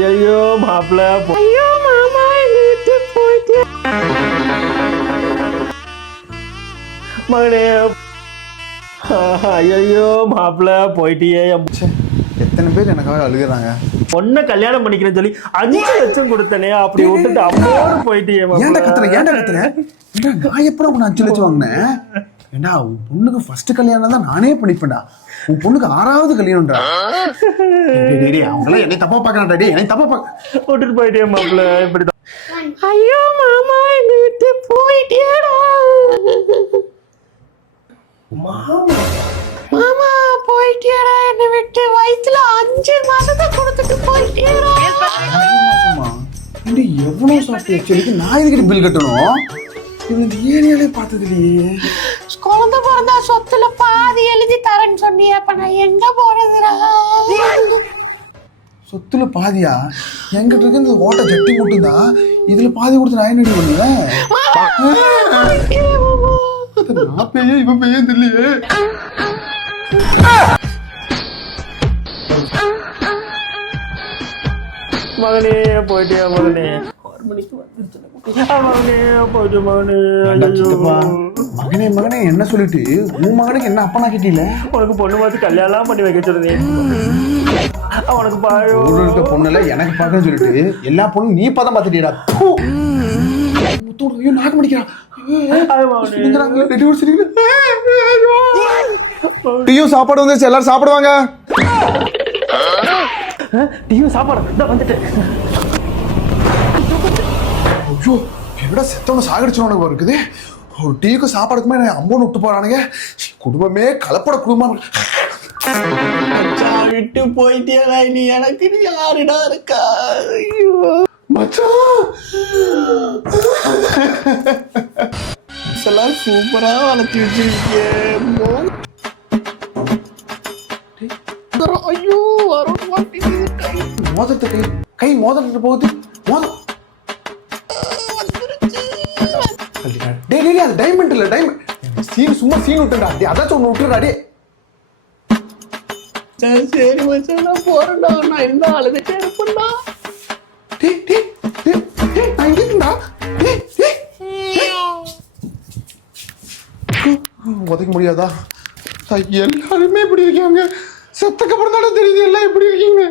ஐயோ மாப்பிள்ள, ஐயோ மாமா என்னை விட்டு போயிட்டு மகனே. ஐயோ மாப்பிள்ள போயிட்டியே. எத்தனை பேர் எனக்காக அழுகுறாங்க. பொண்ணை கல்யாணம் பண்ணிக்கிறேன்னு சொல்லி 5 லட்சம் கொடுத்தனே, அப்படி விட்டுட்டு அம்மோடு போயிட்டியே. ஏன்டா கத்துறேன்? நான் எப்படா உன்னை 5 லட்சம் வாங்கினேன்? ஏண்டா உன் பொண்ணுக்கு ஃபர்ஸ்ட் கல்யாணம் தான் நானே பண்ணிப்பேன்டா. உன் பொண்ணுக்கு 6வது கல்யாணம்டா. அவங்களாம் என்னை தப்பா பாக்குறான்டா. என்னை தப்பா பாக்க விட்டுட்டு போயிட்டே மாப்பிள்ள. இப்படிதான். ஐயோ மாமா என்னை விட்டு போயிட்டேடா. மாமா போயிட்டேடா, என்னை விட்டு வயிற்றுல 5 மாசத்தை கொடுத்துட்டு போயிட்டேடா. எவ்வளவு சாப்பிட்டு நான் இதுக்கிட்ட பில் கட்டணும்? இந்த ஏரியாலே பார்த்தது இல்லையே. குழந்தை பிறந்தா சொத்துல பாதி எழுதி தரேன்னு சொன்னியே, அப்ப நான் எங்க போறதுடா? சொத்துல பாதியா? எங்கிட்ட இருக்கு இந்த ஓட்ட ஜட்டி மட்டும்தான். இதுல பாதி கொடுத்து நான் என்ன பண்ணுவேன்? நான் பெய்ய இவன் பெய்ய தெரியலையே. மகனே போயிட்டியா மகனே? 6 மணிக்கு வந்துருச்சு மகனே. போயிட்டு மகனே. மகனே மகனே என்ன சொல்லிட்டு உன் மகனுக்கு என்ன அப்பனா கிட்டில? உனக்கு பொண்ணு பார்த்து கல்யாணம் பண்ணி வைக்க சொல்லுதே. அவனுக்கு பாயோ பொண்ணுல எனக்கு பார்க்கன்னு சொல்லிட்டு எல்லா பொண்ணும் நீ பதம் பார்த்துட்டியடா. நாக்கு முடிக்கிறான். டீயும் சாப்பாடு வந்துச்சு, எல்லாரும் சாப்பிடுவாங்க. டீயும் சாப்பாடு வந்துட்டு. ஐயோ என்னடா செத்தவன சாகடிச்சவனுக்கு இருக்குது. ஒரு டீக்கு சாப்பாடுக்குமே அம்போன்னு விட்டு போறானுங்க. குடும்பமே கலப்பட குடும்பம். விட்டு போயிட்டே நீ எனக்கு நீ யாருடா இருக்கா? ஐயோ மச்சான் எல்லாம் சூப்பரா வளர்த்தி வச்சிருக்கீங்க. ஐயோ வர மோதிரத்தை கை மோதிரத்து போகுது. மோதிரம் அது டைமண்ட் இல்ல, டைமண்ட் சீன். சும்மா சீன் விட்டுடா. அதாச்சும் ஒண்ணு விட்டுறாடே. சரி மச்சான் நான் போறேன்டா. நான் இருந்தா அழுதுட்டே இருப்பேன்டா. உதைக்க முடியாதா? எல்லாருமே இப்படி இருக்காங்க. செத்தக்கு அப்புறம் தானே தெரியுது எல்லாம் இப்படி இருக்கீங்க.